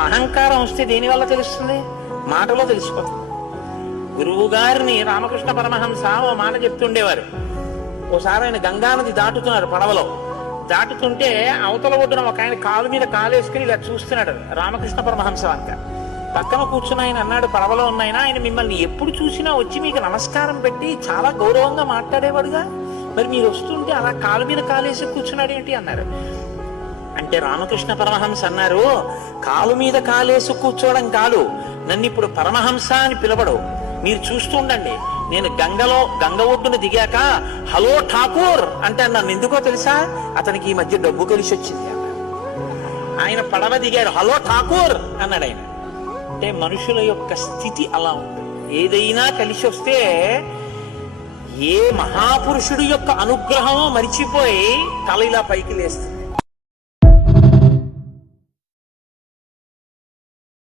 అహంకారం వస్తే దేని వల్ల తెలుస్తుంది? మాటలో తెలిసిపోతుంది. గురువు గారిని రామకృష్ణ పరమహంస ఓ మాట చెప్తుండేవారు. ఓసారి ఆయన గంగానది దాటుతున్నారు పడవలో. దాటుతుంటే అవతల ఒడ్డున ఒక ఆయన కాలు మీద కాలేసుకుని ఇలా చూస్తున్నాడు రామకృష్ణ పరమహంస వంక. పక్కన కూర్చుని ఆయన అన్నాడు, పడవలో ఉన్నాయన, ఆయన మిమ్మల్ని ఎప్పుడు చూసినా వచ్చి మీకు నమస్కారం పెట్టి చాలా గౌరవంగా మాట్లాడేవాడుగా, మరి మీరు వస్తుంటే అలా కాలు మీద కాలేసి కూర్చున్నాడు ఏంటి అన్నారు. అంటే రామకృష్ణ పరమహంస అన్నారు, కాలు మీద కాలేసి కూర్చోవడం కాదు, నన్ను ఇప్పుడు పరమహంస అని పిలవడు, మీరు చూస్తూ ఉండండి, నేను గంగ ఒడ్డున దిగాక హలో ఠాకూర్ అంటే నన్ను ఎందుకో తెలుసా, అతనికి ఈ మధ్య డబ్బు కలిసి వచ్చింది అన్నారు. ఆయన పడవ దిగారు, హలో ఠాకూర్ అన్నాడు ఆయన. అంటే మనుషుల యొక్క స్థితి అలా ఉంటుంది. ఏదైనా కలిసి వస్తే ఏ మహాపురుషుడి యొక్క అనుగ్రహమో మరిచిపోయి తల ఇలా పైకి లేస్తుంది.